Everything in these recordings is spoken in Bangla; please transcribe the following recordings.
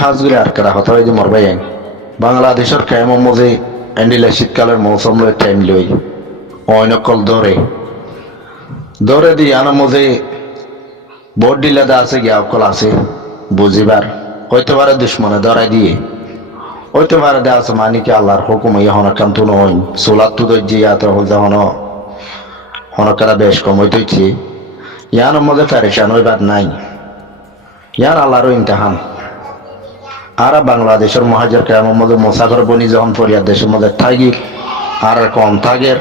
হাজগুলি আর কারা হতা হয় যে মরবাই বাংলাদেশের কেমন মজে এন্ডিলা শীতকালের মৌসুম লই টাইম লই অনকল দরে দরে দি আনা মজে বোর্ড ডিলা দা আছে গিয়া অকল আছে বুঝিবার হইতে পারে দুশ্মনে ধরাই দিয়ে হইতে পারে দে আছে মানিকে আল্লাহর হুকুম ইয়ে হনকান্তু নই সোলার তু দই জিয়া তো হল যখন হনকারা বেশ কম হইতেছি ইয়ান মধ্যে ফেরেশান হইবার নাই ইয়ান আল্লাহর ইমতিহান আর বাংলাদেশের মহাজর কেমন মধ্যে মোসাফর বনি যখন ফরিয়াদ দেশের মধ্যে থাকি আর কম থাকের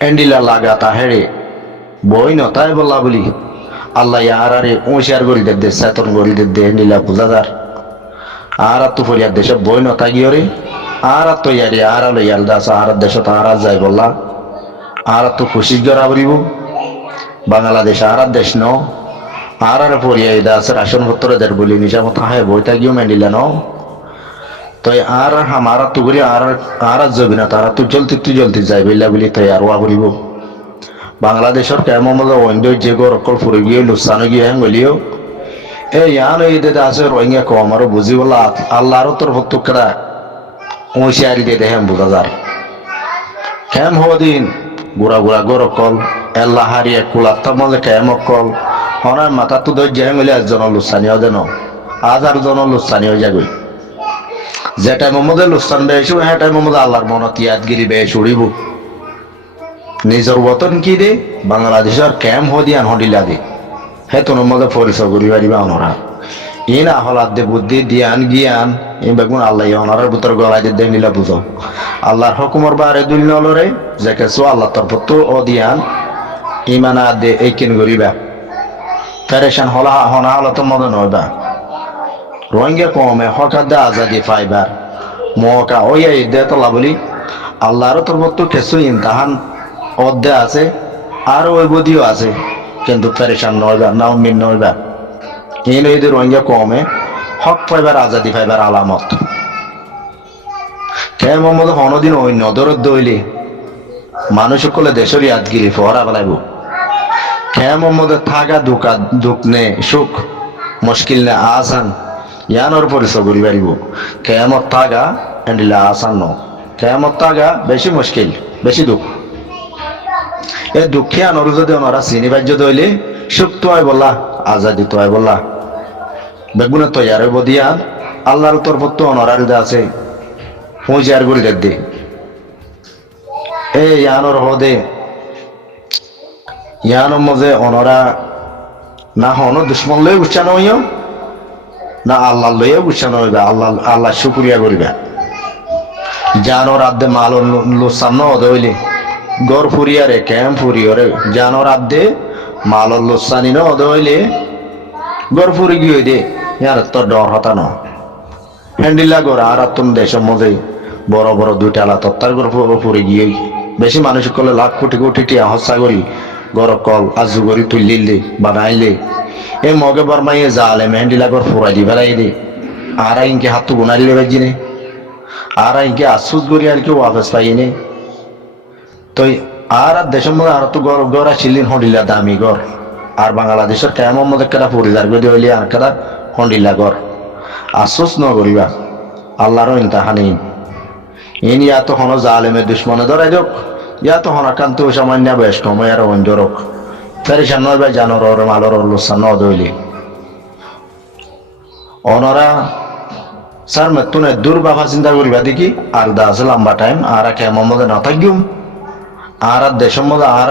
এন্ডিলা লাগা তাহেরে বই নতাই বললা বলি আল্লাহ আর আরে উঁশিয়ার গরিদের দেশ চেতন গরিদের দেশ নীলা বুঝাদার আর তো ফরিয়াদ দেশে বই নতা গিয়ে আর তো ইয়ারি আর আলো ইয়াল দাস আর দেশত আর যাই বললা আর তো খুশি গড়া বলিব বাংলাদেশ আর দেশ ন আর ফরিয়া দাস রাশন পত্র দের বলি নিশা মতো হ্যাঁ বইটা গিয়েও মেন্ডিলা ন তো আর হামারা তো করি আর যাবি না তারা তো জ্বলতে যাই বললা বলি তো আর ওয়া বলিব বাংলাদেশের কেমন মতো অন্য যে গর অকল ফুরে গিয়ে লুসানো গিয়ে হ্যাঁ বলিও এ ইয়ান এই দে আছে রোহিঙ্গা কম আরো বুঝি বলা আল্লাহর তোর ভক্ত করা হুঁশিয়ারি দিয়ে দেখেন বোঝা যায় কেম হদিন গুড়া গুড়া গর অকল এল্লা হারিয়ে কুলাত্তা মজে কেম অকল হনার মাথা তো ধর যে গেলে একজন লুসানিও যেন আজ আর জন লুসানিও যাগই যে টাইমের মধ্যে লুসান বেশি হ্যাঁ টাইমের মধ্যে আল্লাহর মনত ইয়াদগিরি বেশ উড়িব নিজের বতন কি দে বাংলাদেশের ক্যাম হদিয়ান হডিলা দে হে তোর মধ্যে পরিচয় করি পারিবা অনরা ই না হলাদ দে বুদ্ধি দিয়ান জ্ঞান এই বেগুন আল্লাহ অনরার ভিতর গলায় দে নিলা বুঝো আল্লাহর হুকুমর বারে দুল নলরে যে কেসো আল্লাহ তরফ তো ও দিয়ান ইমানা দে এই কিন করিবা ফেরেশান হলা হনা হলা তো মদন হইবা রোহিঙ্গা কমে হকার দে আজাদি পাইবার মকা ওই দে তোলা বলি আল্লাহর তরফ তো কেসো ইমতাহান অধ্যা আছে আর ওই বুদ্ধিও আছে কিন্তু ফেরেশান নইবা না উম্মিন নইবা এই নইতে রোহিঙ্গা কমে হক পাইবার আজাদি পাইবার আলামত কে মোহাম্মদ হনদিন ওই নদরত দইলে মানুষ সকলে দেশের ইয়াদগিরি ফহরা ফেলাইব কে মোহাম্মদ থাকা দুকা দুঃখ নে সুখ মুশকিল নে আসান ইয়ানোর পরিচয় করি পারিব কেমত থাকা এন্ডিলা আসান ন কেমত থাকা বেশি মুশকিল বেশি দুঃখ এ দুঃখে আনরু যদি ওনারা চিনি বাজ্য দইলে সুখ তো হয় বললা আজাদি তো হয় বললা বেগুনে তৈয়ার হইব দিয়া আল্লাহর তরফ তো অনরার আছে হুঁশিয়ার করে দে এ ইয়ানোর হদে ইয়ানোর মজে অনরা না হন দুশ্মন লয়ে গুছানো হইও না আল্লাহ লয়ে গুছানো হইবা আল্লাহ আল্লাহ শুকরিয়া করিবা জানোর আদে মাল লোসান্ন হইলে গড় ফুরিয়ারে ক্যাম ফুরিয়রে জানোর আদে মাল লোসানি হইলে গড় ফুরি গিয়ে দে ইয়ার তো ডর হতা ন হ্যান্ডিলা গড় আর তুম দেশের মধ্যে বড় বড় দুইটা আলা তত্তার গড় ফুরি গিয়ে বেশি মানুষ করলে লাখ কোটি কোটি টিয়া হসা করি গড় কল আজু করি তুলিলে বানাইলে এ মগে বরমাইয়ে জালে মেহেন্ডিলা গড় ফুরাই দি ফেলাই দে আর ইনকে হাত তো গুনাইলে বাজিনে আর ইনকে আশুস করি আর কেউ ওয়াপস পাইনে তো আর দেশের মধ্যে আর তো গড় আসিলেন হন্ডিলা দামি গড় আর বাংলাদেশের কেমন মধ্যে কেরা পরিদার করে হইলে আর কেরা হন্ডিলা গড় আশ্বস ন করিবা আল্লাহরও ইমতাহানি ইন ইয়া তো হন জালেমের দুশ্মনে ধরাই দোক ইয়া তো হনাকান্ত সামান্য বেশ কময় আর অঞ্জরক ফেরিসান নয় বা জানর মালর লুসান ন দইলে অনরা স্যার মেতুনে দূর বাবা চিন্তা করিবা দেখি আর দা আছে লম্বা টাইম আর কেমন মধ্যে না থাকিম আর দেশের মধ্যে আর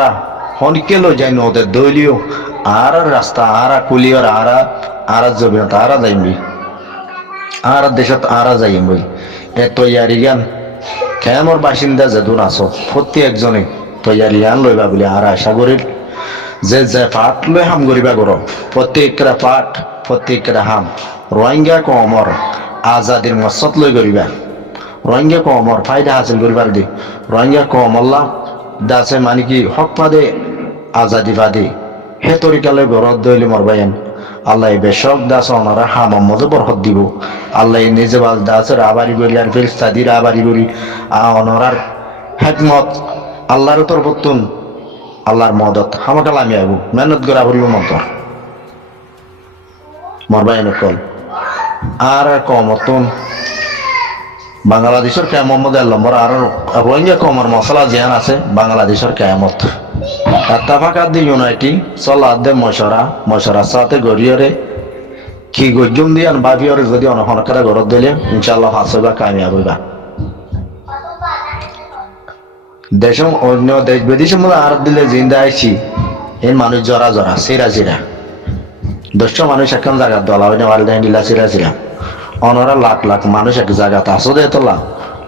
হনকে লো যাই নদের দইলিও আর রাস্তা আর কুলিয়র আর যাবি না তারা যাইবি আর দেশত আর যাইম বই এ তৈয়ারি জ্ঞান কেমর বাসিন্দা যেদুন আছো প্রত্যেক একজনে তৈয়ারি জ্ঞান লইবা বলে আর আশা করিল যে যে পাঠ লই হাম করিবা করো প্রত্যেকরা পাঠ প্রত্যেকরা হাম রোহিঙ্গা কমর আজাদির মসত লই করিবা রোহিঙ্গা কমর ফায়দা হাসিল করিবার দি রোহিঙ্গা কমল্লা দাসে মানে কি হক পাদে আজাদি পাদে হে তরিকালে গরত দইলে মরবাইন আল্লাহ বেশক দাস ওনারা হামাম মজে বরকত দিব আল্লাহ নিজে বাল দাসের আবারি বলি আর ফেরিস্তাদির আবারি বলি অনরার হেকমত আল্লাহর তরফতুন আল্লাহর মদত হামাকাল আমি আইব মেহনত করা বলব মন্তর মরবাইন কল আর কমতন বাংলাদেশের কেমন মধ্যে নম্বর আর রোহিঙ্গা কমর মশলা জিয়ান আছে বাংলাদেশের কেমত এত্তাফাকাত দি ইউনাইটি চলাদ দে মশরা সাথে গড়িয়রে কি গজুম দিয়ান বাবিয়রে যদি অনহনকারা গরত দিলে ইনশাআল্লাহ হাসবা কামিয়াব হইবা দেশ অন্য দেশ বিদেশের মধ্যে আর দিলে জিন্দা আইছি এই মানুষ জরা জরা সিরা সিরা 10 মানুষ এখন জায়গা দলা হইনে ওয়ালদা দিলা সিরা সিরা অনরা লাখ লাখ মানুষ এক জায়গাতে আসো দে তোলা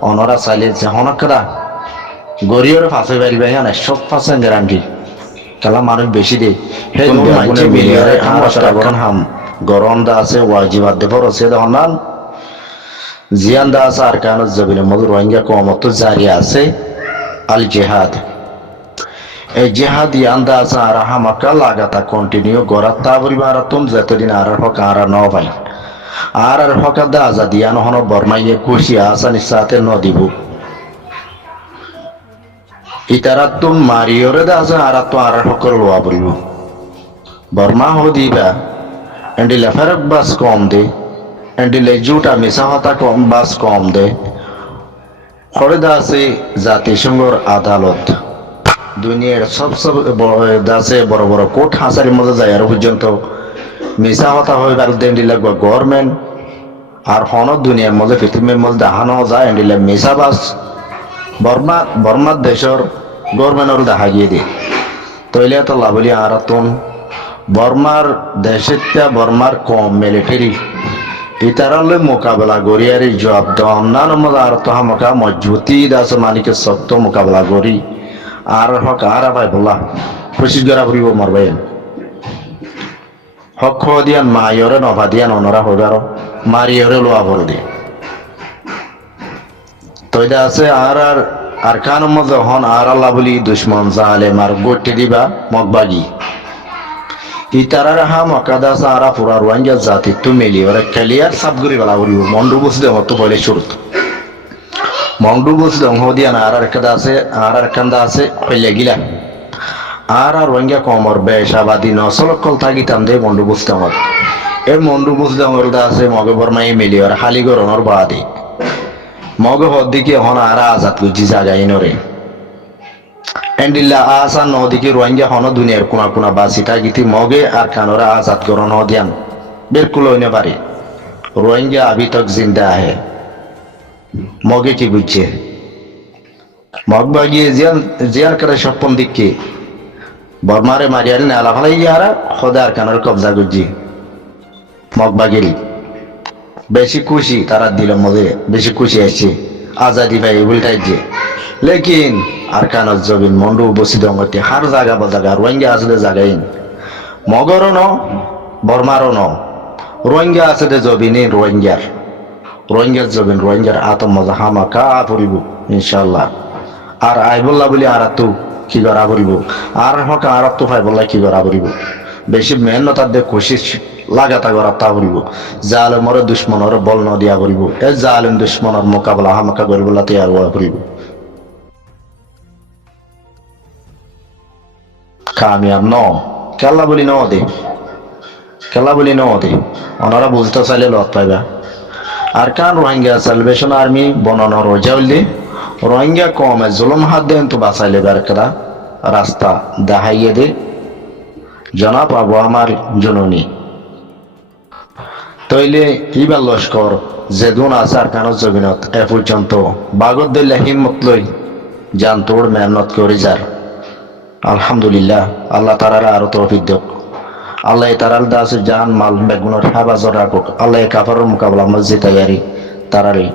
অনরা চাইলে যে হনকরা গরিয়রে ফাঁসে পারিবে হ্যাঁ 100% গ্যারান্টি খেলা মানুষ বেশি দে হে মাইছে মিলিয়রে গরম হাম গরম দা আছে ওয়াজিবাত দে পর আছে হনান জিয়ান দা আছে আর কানত জবিনে মধু রোহিঙ্গা কমত জারি আছে আল জিহাদ এই জিহাদ ইয়ান্দা আছে আর হামাকা লাগাতা কন্টিনিউ গরাত তা পরিবারাতুম যতদিন আর হক আর ন ভাই আর হকার দা আজাদিয়ান হন বর্মাইয়ে খুশি আসানি সাথে ন দিব ইতারাতুম মারিয়রে দা আছে আর তো আর হকর লোয়া বলিব বর্মা হো দিবা এন্ডিলে ফেরক বাস কম দে এন্ডিলে জুটা মিশা হতা কম বাস কম দে খড়ে দা আছে জাতিসংঘর আদালত দুনিয়ার সব দাসে বড় বড় কোর্ট হাসারির মধ্যে যায় আর পর্যন্ত মিশা হতা হয়ে গেল এন্ডিলে গভর্নমেন্ট আর হন দুনিয়ার মধ্যে পৃথিবীর মধ্যে দেখানো যায় এন্ডিলে মিশা বাস বর্মার দেশের গভর্নমেন্টের দেখা গিয়ে দিয়ে তৈলে তো লাভলি আর বর্মার দেশের বর্মার কম মিলিটারি ইতারালে মোকাবেলা গড়িয়ারি জবাব দেওয়া অন্যান্য মধ্যে আর তো হামকা মজবুতি দাস মানিকে শক্ত মোকাবেলা করি আর হক আর ভাই বলা খুশি গড়া ফুরিব মরবাই হক দিয়ান মায়রে নভা দিয়ান অনরা হইবার মারিয়রে লোয়া ভর দিয়ে তৈদা আছে আর কান মধ্যে হন আর আল্লাহ বলি দুশ্মন জালেম আর গোটে দিবা মগবাগি ইতারার হা মকাদা সারা পুরা রোহিঙ্গা জাতি তো মেলি ওরা ক্লিয়ার সাবগুরি বলা করিব মন্ডু বসে হতো বলে শুরুত মন্ডু বসে দঙ্গ দিয়া আর কাদা আছে আর কান্দা আছে হইলে গিলা আর রোহিঙ্গা কমর বেশাবাদী নসলকল থাকি টান দে মন্ডু বসতে আমার এর মন্ডু বসে দঙ্গর দা আছে মগে বর্মাই মেলি ওরা হালি গরনর বাদে মগে হদ্দিকে হন আর আজাদ গুজি জাগাই নরে এন্ডিল্লা আসা নদীকে রোহিঙ্গা হন দুনিয়ার কোনা কোনা বাসিটা গীতি মগে আর কানরা আজাদ গরন দিয়ান বিলকুল হইনে পারে রোহিঙ্গা আবি তক জিন্দা আহে মগে কি বুঝছে মগ বাগিয়ে জিয়ার করে স্বপ্ন দিকে বর্মারে মারিয়াল না আলা ফালাই ইয়ারা খোদার কানের কবজা গুজি মগ বাগিরি বেশি খুশি তারা দিল মধ্যে বেশি খুশি আসছে আজাদি ভাই উল্টাই যে লেকিন আর কানত জবিন মন্ডু বসি দঙ্গতে হার জায়গা বা জায়গা রোহিঙ্গা আসলে জায়গায় মগরও ন বর্মারও ন রোহিঙ্গা আছে দে জবিনে রোহিঙ্গার জবিন রোহিঙ্গার আতম মজা হামা কা পড়িব ইনশাল্লাহ আর আইবল্লা বলি আর তো কি করা পড়িব আর হক আর তো ভাই বললা কি করা পড়িব বেশি মেহনতার দে কোশিশ লাগাতা করা তা করিব জালেমর দুশ্মনর বল ন দিয়া করিব এ জালেম দুশ্মনর মোকাবেলা হামাকা করিবলা তৈয়ার হওয়া করিব কামিয়াব ন খেলা বলি ন দে ওনারা বুঝতে চাইলে লত পাইবা আর কান রোহিঙ্গা সালভেশন আর্মি বনানো রোজাউল দে রোহিঙ্গা কমে জুলুম হাত দেন তো বাঁচাইলে বেরকরা রাস্তা দেখাইয়ে দে জনাব আবু আমার জননী তৈলে ইবার লস্কর যেদুন আছে আর কানত জবিনত এ পর্যন্ত বাগত দিল্লা হিম্মত লই জান তোর মেহনত করে যার আলহামদুলিল্লাহ আল্লাহ তারারা আরো তৌফিক দেখ আল্লাহ তারাল দাস জান মাল বেগুনের হেফাজত রাখুক আল্লাহ কাফারের মোকাবেলা মসজিদ তৈয়ারি তারারে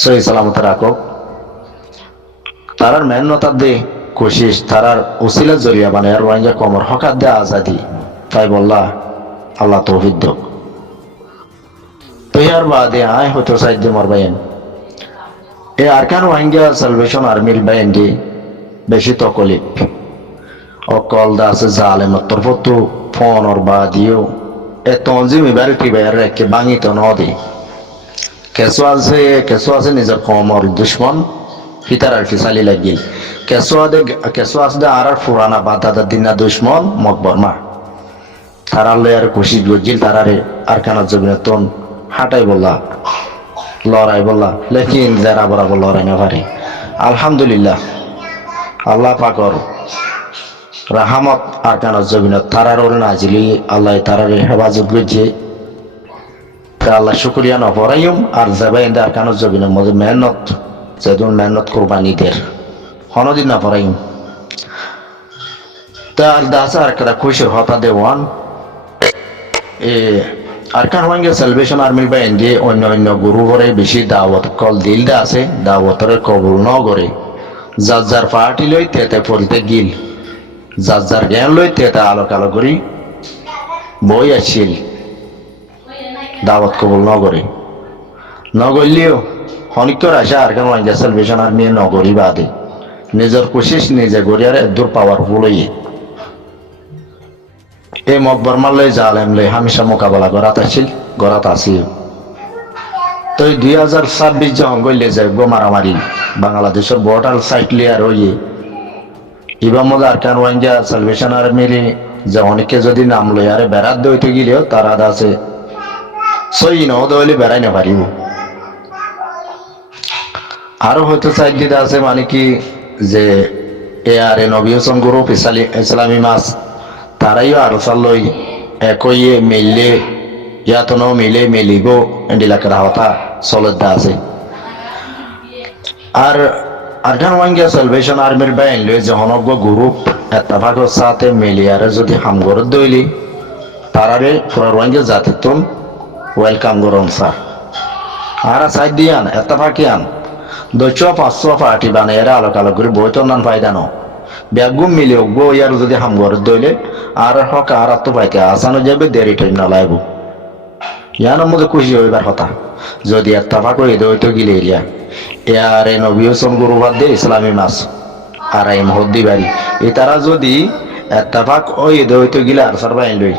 সহি সালামত রাখুক তারার মেহনতার দে কোশিশ তারার উসিলা জরিয়া বানায় রোহিঙ্গা কমর হকাত দে আজাদি তাই বললা আল্লাহ তৌফিক দেখ তৈয়ার বাদে আয় হতো সাইড দে মরবাইন এ আরকান রোহিঙ্গা সালভেশন আর্মির বাইন দে বেশি তকলিফ অকল দা আছে জালেমত তরফতো ফোনর বাদিও এ তঞ্জিম এবার কি বাইর রেখে ভাঙি তো নদী কেসো আছে নিজের কমর দুশ্মন হিতার আর কি চালি লাগিল কেসো আছে আর ফুরানা বা দাদা দিনা দুশ্মন মকবর মা তারা লয় আর খুশি গজিল তারারে আর কানা জবিনতন হাঁটাই বললা লড়াই বললা লেকিন যারা বরাবর লড়াই না পারে আলহামদুলিল্লাহ আল্লাহ পাকর রাহামত আর কেন জমিনত তারার ওর নাজিলি আল্লাহ তারার হেফাজত করছে আল্লাহ শুক্রিয়া ন পড়াইম আর যাবাইন আর কেন জমিনের মধ্যে মেহনত যেদিন মেহনত কোরবানিদের হনদিন না পড়াইম তার দাসা আর একটা খুশির হতা দেওয়ান এ আরকান ওয়াঙ্গে সেলিব্রেশন আর্মির বা এনডি অন্য অন্য গুরু করে বেশি দাওয়াত কল দিল দা আছে দাওয়াতের কবুল ন করে যার যার পার্টি লই তেতে পড়তে গিল যার যার জ্ঞান লই তেতে আলো কালো করি বই আছিল দাওয়াত কবুল ন করে ন করলেও হনিকর আসা আরকান ওয়াঙ্গে সেলিব্রেশন আর্মি নগরী বাদে নিজের কোশিস নিজে গড়িয়ার দূর পাওয়ারফুল হইয়ে এই মকবর মারলে জালেম লে হামেশা মোকাবেলা করাত আছিল গড়াত আসি তো 2026 যখন গইলে যাইব মারামারি বাংলাদেশের বর্ডার সাইট লিয়ার হইয়ে ইবা মজা আরকান ওয়াঙ্গা সালভেশন আর্মির যে অনেকে যদি নাম লই আরে বেড়াত দইতে গেলেও তারা আছে সই ন দইলে বেড়াই না পারিব আরো হয়তো সাইড দিতে আছে মানে কি যে এ আর এ নবী হোসেন গ্রুপ ইসলামী মাস তারাইও আরো চালই একই মিললে ইয়াতো ন মিলে মিলিব এন্ডিলাকের হতা সলদা আছে আর আরকান ওয়াঙ্গা সালভেশন আর্মির বাইন লই জহনজ্ঞ গ্রুপ এত্তাফাকর সাথে মিলিয়ারে যদি হামগর দইলি তারারে পুরা ওয়াঙ্গা জাতিতুন ওয়েলকাম গরম স্যার আর সাইড দিয়ান এত্তাফাকিয়ান 200-500 পার্টি বানায় আলোক আলোক করে বইতো নান ফায়দা ন ব্যাগুম মিলে গো ইয়ার যদি হামগর দইলে আর হক আর তো পাইতে আসানো যাবে দেরি টাইম না লাইব ইয়ার মধ্যে খুশি হইবার কথা যদি এত্তাফাক হয়ে দইতো গিলে এরিয়া এর নবী হোসেন গুরু বাদ দে ইসলামী মাস আর এই মহদ্দি বাড়ি এ তারা যদি এত্তাফাক ওই দইতো গিলে আর সার বাইন লই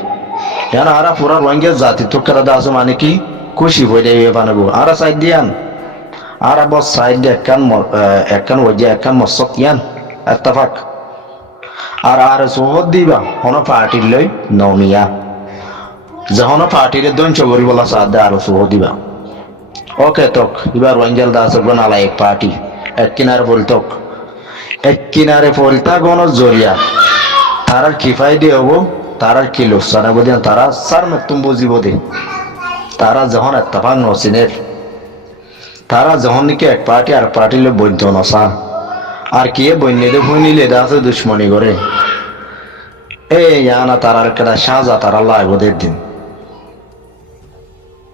ইয়ার আরা পুরা রঙের জাতি তো করা দাস মানে কি খুশি হয়ে যাবে বানাবো আর সাইড দিয়ান আর বস সাইড একখান ওই যে একখান মসক ইয়ান এত্তাফাক আর সোহদ দিবা হন পার্টির লই নমিয়া যখন পার্টির দন চগরি বলা সাদ আর সোহদ দিবা ওকে তক এবার ওয়াঙ্গেল দাস নালা এক পার্টি এক কিনারে ফলতা গণ জরিয়া তারার কিফাই দিয়ে হবো তারার কি লোকসানে বোধ তারা সার মতুম বুঝিব দে তারা যখন এত্তাফাক নসিনের তারা যখন নাকি এক পার্টি আর পার্টি লোক বৈধ নসা আর কি বন্যদে ভুই নিলে দাসে দুশ্মনী করে এই ইয়ানা তারার কেটা সাজা তারা লাইবদের দিন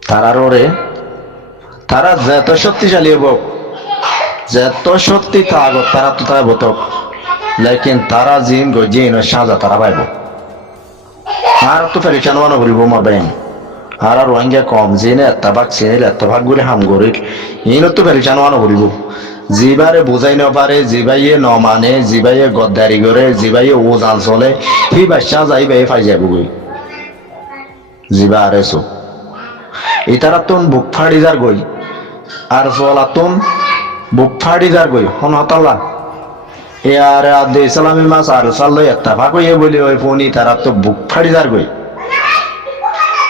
তারার ওরে তারা যত শক্তিশালী হোক যত শক্তি থাকত তারা তো তাই বতক লেকিন তারা জিন গজিন সাজা তারা পাইব আর তো ফেরিচান মানো ঘুরিব মারবেন আর রোহিঙ্গা কম জিনে এত্তাফাক চিনিল এত্তাফাক গুলি হাম গরিল ইনো তো ফেরিচান মানো ঘুরিব জিবারে বুঝাই নপারে জিবাইয়ে ন মানে জিবাইয়ে গদ্দারি করে জিবাইয়ে ওজান চলে সি বাচ্চা যাই বাই ফাই যাব গই জিবা আরেছো ইতারাতন বুক ফাড়ি যার গই আর চলাতন বুক ফাড়ি যার গই হন হতালা এ আর আদে ইসলামী মাস আর চাল এত্তাফাক হইয়ে বলি ওই ফোনি তারা তো বুক ফাড়ি যার গই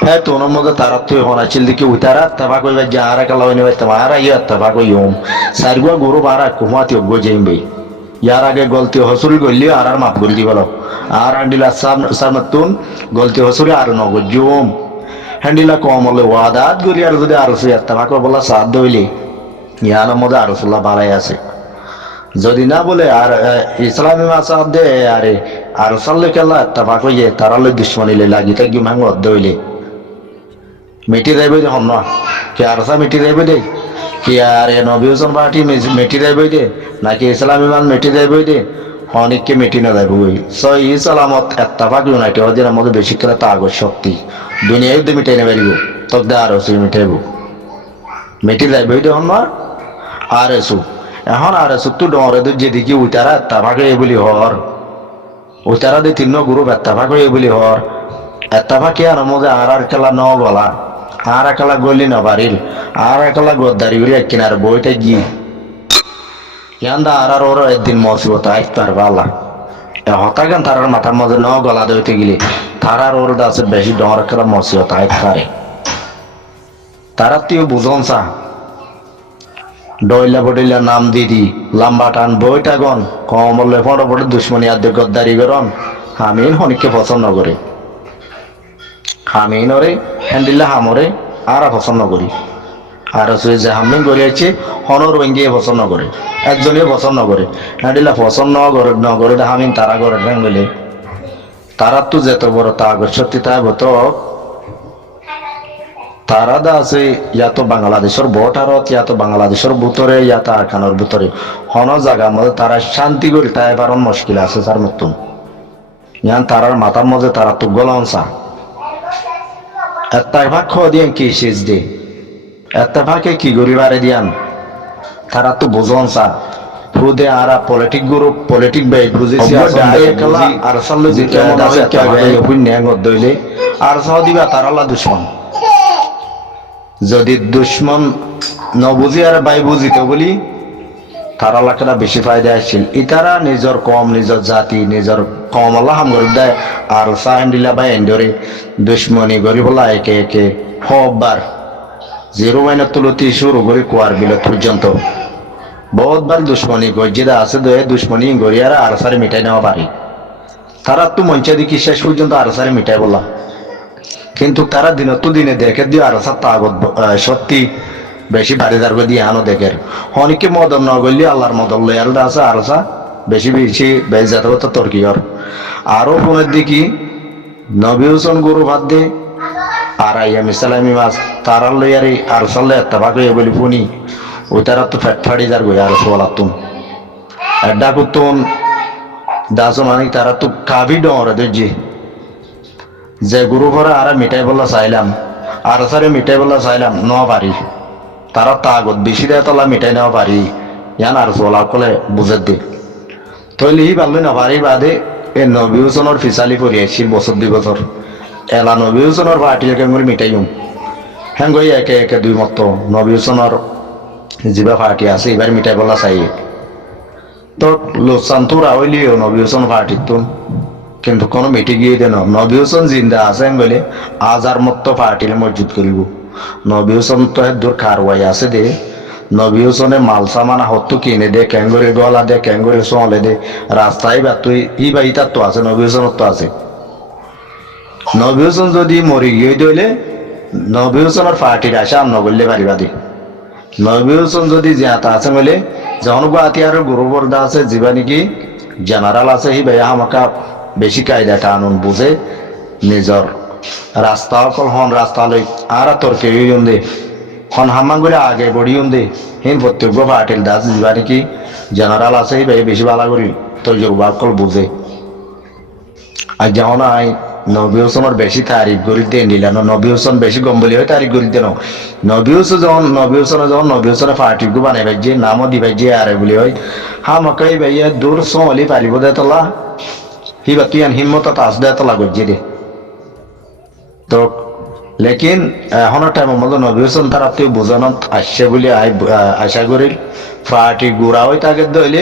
হ্যাঁ তোর মধ্যে তারা তুই হনাছিল দেখি উতারা এত্তাফাক হইবে যে আর কালা হইনে তোমারা ইয়ে এত্তাফাক হইম সারগুয়া গরু বারা কুমাতি অজ্ঞ যাইম ভাই ইয়ার আগে গলতি হসুরি গলি আর মাফ করে দিব আর আন্ডিলা সারমাতুন গলতি হসুরি আর নগজুম হ্যান্ডিলা কম হলে ওয়াদাত গলি আর যদি আর এত্তাফাক বলা সাদ দইলি ইয়ার মধ্যে আরসুল্লাহ বাড়াই আছে যদি না বলে আর ইসলামী মাসাদ দে আরে আর সাল্লে কেলা এত্তাফাক হইয়ে তারা লই দুশ্মনীলে লাগি থাকি ভাঙ দইলে মিটি যাইবে যখন না কি আরসা মিটি যাইবে দে কি আর নবী হোসেন পার্টি মিটি যাইবে দে নাকি ইসলামী মান মিটি যাইবে দে অনেককে মিটি না যাইব ওই সই ইসলামত এত্তাফাক ইউনাইটেড ওদের মধ্যে বেশি করে তাগত শক্তি দুনিয়ায় যদি মিটাই নেবে তক দে আর সে মিটাইব মিটি যাইবে দেখুন না আর এসু এখন আর এসু তো ডরে যেদিকে উতারা এত্তাফাক এই বলি হর উতারা দিয়ে তিন গ্রুপ এত্তাফাক এই বলি হর এত্তাফাক আর মধ্যে আর খেলা ন গলা আর একলা গলি না পারিল আর একলা গদ্দারি করে কিনার বইটা গিয়ে ইয়ান্দা আর ওর একদিন মসিবত আইত পারবা আল্লাহ হতাগান তারার মাথার মধ্যে ন গলা দইতে গেলে তারার ওর দাসে বেশি ডর খেলা মসিবত আইত পারে তারা তুই বুঝন চা ডইলা বডিলা নাম দিদি লম্বা টান বইটা গন কমলে ফটো ফটো দুশ্মনী আদ্য গদ্দারি করন হামিন হনিককে পছন্দ করে হামিন ওরে হ্যান্ডিল্লা হামরে আর পছন্দ করি আর যে হামিন গড়িয়েছে হনর ওয়েঙ্গিয়ে পছন্দ করে একজনই পছন্দ করে হ্যান্ডিল্লা পছন্দ নগরে হামিন তারা করে বলে তারা তো যেত বড় তা সত্যি তাই বতো তারা দা আছে ইয়াতো বাংলাদেশের বর্ডারত ইয়াতো বাংলাদেশের ভিতরে ইয়াতো আরকানোর ভিতরে হন জায়গার মধ্যে তারা শান্তি করে তাই পারন মুশকিল আছে তার মতন ইয়ান তারার মাথার মধ্যে তারা তো গলনসা এত্তাফাক দিয়ান কি শেষ দে এত্তাফাকে কি গরিবারে দিয়ান তারা তো বুঝনসা খুদে আরা পলিটিক গ্রুপ পলিটিক বাই বুঝেছি আর সাল্লু যে কেমন আছে দইলে আর দিবা তারালা দুশ্মন যদি দুশ্মন নবুঝি আর বাই বুঝিত বলি তারা লাখেরা বেশি ফায়দা আসছিল ইতারা নিজের কম নিজের জাতি নিজের কম আল্লাহ হাম করে দেয় আর সাহেন্ডিলা বাই এন্ডরে দুশ্মনী গরিবলা একে একে হবার 0 মাইনার তুলতি শুরু করে কুয়ার বিলত পর্যন্ত বহুতবার দুশ্মনী গজ্জিদা আছে দয়ে দুশ্মনী গড়িয়ারা আর সারে মিটাই নেওয়া পারি তারা তো মঞ্চে দেখি শেষ পর্যন্ত আর সারে মিটাই বলা কিন্তু তারা দিনে দেখে দিয়ে আর তাগত সত্যি বেশি বাড়িদার দিয়ে আনো দেখে অনেকে মদন ন করলে আল্লাহর মদন লয়ালদা আছে আর বেশি বেশি বেশ যাতে তর্কিয়র আরো ফোনের দিকে নবী হোসেন গরু ভাত দে আর আইয়াম ইসলামী মাছ তারা লইয়ারি আর সাল্লে একটা ভাগ হয়ে বলি ফুনি ওই তারা তো ফ্যাট ফাড়ি যার গই আর সোলাতুম এডা কুতুন দাস মানে তারা তো কাবি ডরে দেখছি যে গুরু ভরা আর মিটাই বললা চাইলাম আর সারে মিটাই বললা চাইলাম ন পারি তারা তাগত বেশি দেয় তলা মিটাই নেওয়া পারি ইয়ান আর সোলা কলে বুঝে দে তৈলি হি পারলি না পারি বাদে এ নবী হোসেনের ফিসালি পড়ি আসছি বছর 2 বছর এলা নবী হোসেনের পার্টি একে মিটাইম হ্যাঁ গই একে একে 2 মত নবী হোসেনের জিবা পার্টি আছে এবার মিটাই বললা চাই তো লোসান্তর আওলিও নবী হোসেন পার্টি তো কিন্তু কোনো মিটি গিয়ে দেন নবী হোসেন জিন্দা আছেন বলে আজার মতো পার্টির মসজিদ করিব নবী হোসেন তো দূর কারওয়াই আছে দে নবী হোসেনে মাল সামান হতো কিনে দে ক্যাঙ্গুরি গলা দে ক্যাঙ্গুরি চলে দে রাস্তায় বা তুই ই বা ইতার তো আছে নবী হোসেনের তো আছে নবী হোসেন যদি মরি গিয়ে দইলে নবী হোসেনের পার্টির আসা আম নগরলে পারিবা দি নবী হোসেন যদি জিয়াতা আছে বলে যখন গুয়াহাটি আর গুরুবর্দা আছে যিবা নাকি জেনারেল আছে হি ভাই আমাকে বেশি কায়দাটা আনুন বুঝে নিজর রাস্তা অকল হন রাস্তা লই আর তর্কে দে হন হাম্মা করে আগে বড়িও দে হিম প্রত্যেক পার্টির দাস যা নাকি জেনারেল আছে হি ভাই বেশি ভালো করি তর্জবা অকল বুঝে আর যখন আই নবী হোসেনের বেশি তারিখ করি দিয়ে নিলেন নবী হোসেন বেশি গম্বলি হয়ে তারিখ করি দেন নবী হোসেন যখন নবী হোসেনের পার্টি গু বানাই ভাই যে নামও দিবাই যে আরে বলি হয় হামাকাই ভাইয়া দূর সোমালি পারিব দে তোলা হিবা তুই হিম্মত আস দে তোলা গজ্জি দে তো লেকিন এখনো টাইম মতো নবী হোসেন তারা তুই বোঝানো আসছে বলে আশা করি পার্টি গুড়া হয়ে তাকে দইলে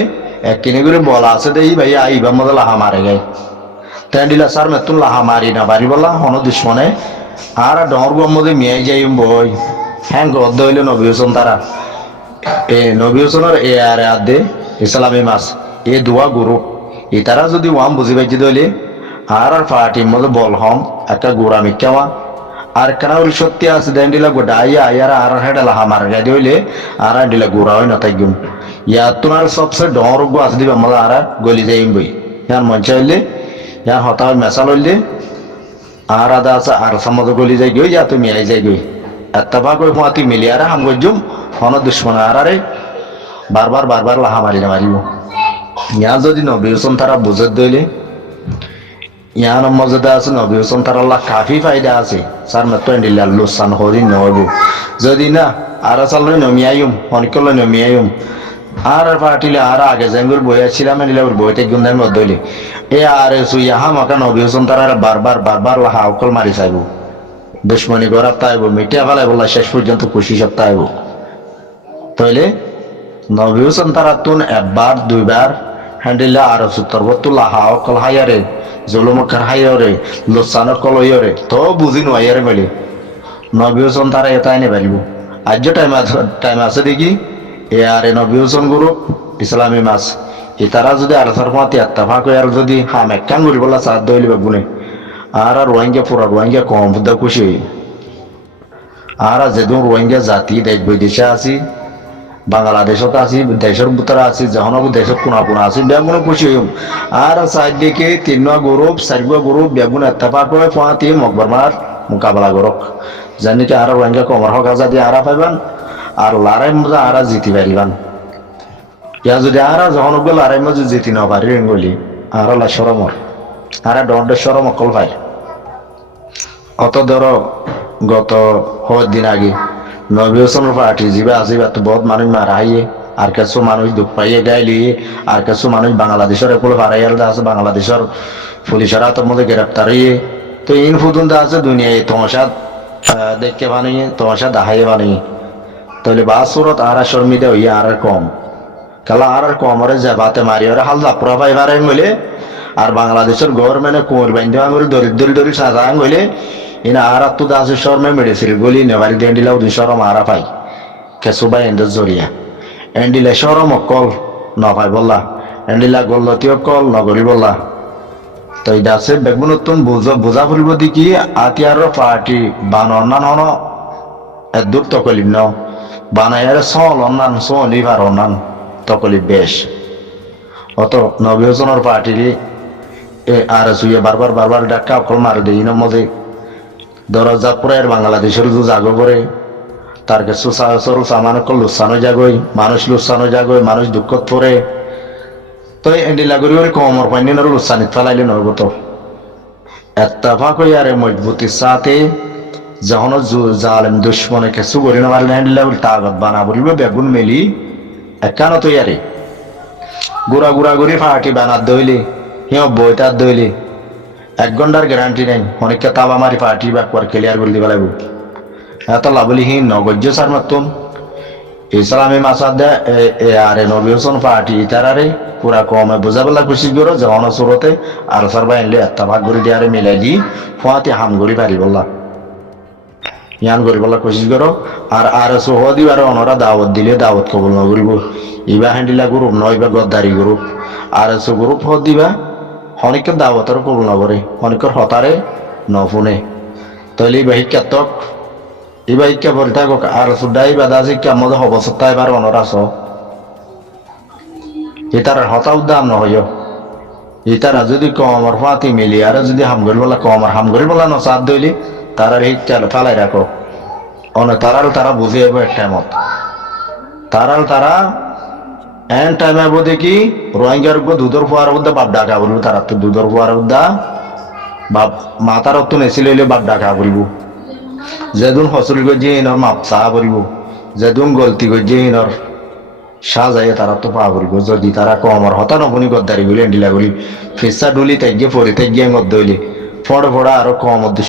এক কিনে করে বলা আছে দে ভাইয়া আইবা মতো লাহা মারে গাই তেন্ডিলা স্যার মেতুন লাহা মারি না বাড়ি বলা হন দুশ্মনে আর ডর গম্মদে মিয়াই যাই বই হ্যাঁ গদ্দ হইলে নবী হোসেন তারা এ নবী হোসেনের এ আর আদে ইসলামী মাস এ দোয়া গুরু ই তারা যদি ওয়াম বুঝি পাইছি দইলে আর পার্টির মধ্যে বল হম একটা গোড়া মিক্কামা আর কেনা বলি সত্যি আছে দেন্ডিলা গোটা আইয়া আইয়ার আর হেডা লাহা মারা গাই হইলে আর ডিলা গোড়া হয় না তাই গুম ইয়া তোমার সবসে ডর গো আছে দিবে আমরা আর গলি যাই বই ইয়ার মঞ্চ হইলে ইয়ার হতা মেশাল হইলে আর আদা আছে আর সামদ গলি যাই গই ইয়া তুমি আই যাই গই এত্তাবা কই ফাতি মিলি আর হাম গজুম হন দুশ্মন আর আরে বারবার লাহা মারি না মারিব ইয়া যদি নবী হোসেন তারা বুঝে দইলে ইয়ার মর্যাদা আছে নবী হোসেন তার আল্লাহ কাফি ফায়দা আছে স্যার মতো এন্ডিল্লা লোসান হদিন নহব যদি না আর চাল নমিয়াইম অনেকল নমিয়াইম আর পার্টিলে আর আগে যেগুলো বই আসছিলাম এনিলে ওর বইতে গুন্দার মধ্যে হইলে এ আর সুই আহা মাকা নবী হোসেন তারা বারবার লাহা অকল মারি চাইব দুশ্মনী গড়ার তাইব মিটিয়া ফেলাই বললা শেষ পর্যন্ত খুশি সব তাইব তাইলে নবী হোসেন তারা তুন একবার 2 বার হ্যান্ডিল্লা আর সুতর্বত লাহা অকল হাইয়ারে জুলুমকার হাইয়ারে লোসান অকল হইয়ারে তো বুঝি নয়ারে মেলে নবী হোসেন তারা এটাই নে পারিব আজ টাইম আছে দেখি এ আর এ নবী হোসেন গ্রুপ ইসলামী মাছ এ তারা যদি আলোচনার পাতি আত্মা করে আর যদি হাম একখান করি বলা সাথ দইলি বেগুনে আর রোহিঙ্গা পুরা রোহিঙ্গা কম বুদ্ধা খুশি হই আর যেদিন রোহিঙ্গা জাতি দেশ বিদেশে আছি বাংলাদেশত আছি দেশের ভিতরে আছি যখন দেশের কোনা কোনা আছি বেগুনে খুশি হইম আর চারদিকে তিনটা গ্রুপ চারটা গ্রুপ বেগুন এত্তেফা করে পাতি মকবরমার মোকাবেলা করক জানি কি আর রোহিঙ্গা কমর হক আজাদি আরা পাইবান আর লড়াই মজা আরা জিতি পারিবান ইয়া যদি আরা যখন লড়াই মজা জিতি না পারি গলি আর লা সরমর আর দণ্ডের সরম অকল পাই অত ধরো গত দিন আগে নবী হোসেনের পার্টি যিবা আছে তো বহুত মানুষ মারা হাইয়ে আর কিছু মানুষ দুঃখ পাইয়ে গাইলি আর কিছু মানুষ বাংলাদেশের এগুলো হারাইয়াল আছে বাংলাদেশের পুলিশের হাতের মধ্যে গ্রেপ্তার হইয়ে তো ইন পর্যন্ত আছে দুনিয়ায় তোমার দেখতে বানিয়ে তোমার দাহাইয়ে বানিয়ে তাহলে বাসুরত আর শর্মিদা হইয়া আর কম কালা আর কম ওরে যাবাতে মারি ওরে হাল জাপুরা পাইবার বলে আর বাংলাদেশের গভর্নমেন্টে কোমর বান্ধে আঙুল দরি সাজা আঙুলে ইনা আর তো দাসের শর্মে মেডিসিন গলি নেবারি দেন্ডিলা দুই শরম আরা পাই কেসুবা এন্ডের জরিয়া এন্ডিলা শরম অকল ন পাই বললা এন্ডিলা গল্লতি অকল নগরী বললা তো এই দাসে বেগুনতুন বোঝা ফুলব দেখি আতিয়ার পার্টি বান অন্যান হন দূর তকলিব ন বানাইয়ার সল অন্যান সলিভার অন্যান তকলিব বেশ অত নবী হোসেনের পার্টির আর শুয়ে বারবার ডাক্কা অকল মার দেই না মজে দরজা পুরায়ের বাংলাদেশের যে জাগো করে তার কিছু সরু সামান লুসানো জাগই মানুষ লুসানো জাগই মানুষ দুঃখত পড়ে তো এন্ডিলা করি ওই কমর পাইনি না লুসানিত ফেলাইলে নইব তো এত্তাফাক হই আরে মজবুতির সাথে যখন জালেম দুশ্মনে কিছু করি না পারলে এন্ডিলা তাগত বানা বলিব বেগুন মেলি একখানো তো ইয়ারে গুড়া গুড়ি ফাটি বানাত দইলে হিও বইতার দইলে 1 ঘন্টার গ্যারান্টি নেই অনেককে তাবা মারি পার্টি ব্যাকবার ক্লিয়ার করে দিবা লাগবে এত লাভলিহীন নগজ্য সার মাতুন ইসলামী মাসাদ আর নবী হোসেন পার্টি ইতারারে পুরা কমে বোঝাবেলা খুশি করো যখন সুরতে আর সারবা এনলে একটা ভাগ করে দিয়ারে মিলাই দি ফুয়াতে হাম করি পারি বললা ইয়ান করি বলা কোশিশ করো আর সহ দিবার অনরা দাওয়াত দিলে দাওয়াত কবুল নকরিব ইবা হ্যান্ডিলা গ্রুপ নয় বা গদ্দারি গ্রুপ আর গ্রুপ হদ দিবা অনেকের দাওয়াতের কবুল নকরে অনেকের হতারে নফুনে তাহলে এই বাহিকাতক এই বাহিকা বলতে থাকক আর সুদাই বাদা শিক্ষা মধ্যে হব সত্তা এবার অনরাস এটার হতা উদ্যান নহয় ইতারা যদি কমর ফাতি মিলি আর যদি হামগরি বলা কমর হামগরি বলা ন সাথ দইলি তারা হিচ্ছা ফালাই রাখো অনে তারা বুঝে যাবো এক টাইমত তারা এন টাইম আইব দেখি রোহিঙ্গার দুধর ফুয়ার উদ্দা বাপ ডাকা বলবো তারা তো দুধর ফুয়ার উদ্দা বাপ মাতার অত নেচি লইলে বাপ ডাকা বলব যেদিন হসুল গজিয়ে ইনর মাপ চাহা বলব যেদিন গলতি গজিয়ে ইনর সাজাইয়ে তারা তো পা বলব যদি তারা কমর হতা নবনি গদ্দারি বলি এন্ডিলা বলি ফেসা ডুলি তাইগে পরে তাইগে মধ্যে হইলে ফড় ফড়া আরো কম